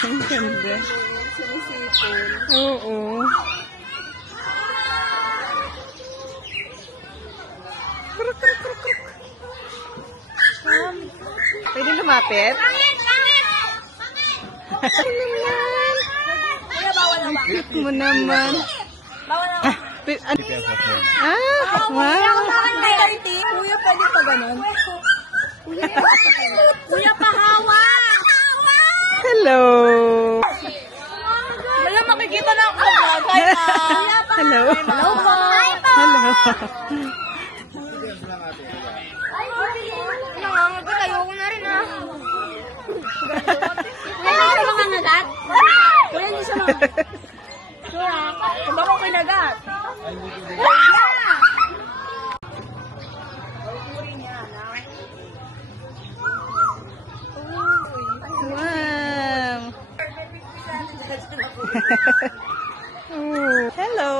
Ang ganda. Sumisipon. Oo. Kruk, kruk, kruk, kruk. Pwede lumapit? Kuya, bawal naman. Cute mo naman. Bawal naman. Wow. Hindi, 30. Kuya, pwede pa ganun. Kuya, pahawa. Hello. Wala makikita na ako. Kaya, Hello. hello po. Hello. Nangangagat, ayoko na rin ah. Kuya, hindi siya mangangagat? Kuya, hindi siya mangangagat. Kuya, kung ba ko kinagat? Kuya! Wow. Oh, hello.